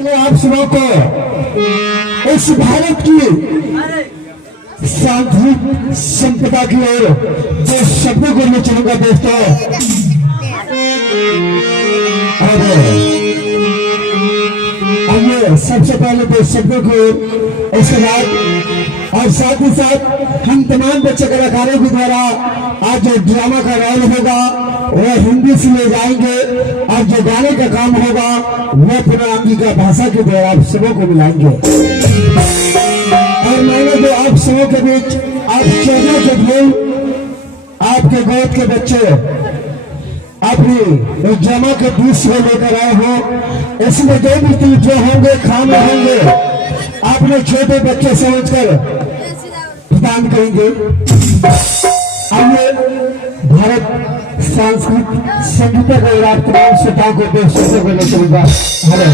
आप सबों को इस भारत की सांस्कृतिक संपदा की ओर जो शब्दों को मैं चलूंगा दोस्तों। और आइए सबसे पहले तो शब्दों को इसके बाद और साथ ही साथ हम तमाम बच्चे कलाकारों के द्वारा आज जो ड्रामा का रोल होगा वह हिंदी से ले जाएंगे और जो गाने का काम होगा वह पुनः अंगिका भाषा के द्वारा आप सबों को मिलाएंगे। और मैंने जो आप सबों के बीच आप चौदह के फूल आपके गोद के बच्चे अपनी ड्रामा के बीच में लेकर आए हो, इसमें जो भी जो होंगे खाने होंगे आपने छोटे बच्चे समझकर प्रदान करेंगे। आइए भारत सांस्कृतिक संगीत का तमाम श्रोताओं को दो शब्दों को ले चलूंगा। हेलो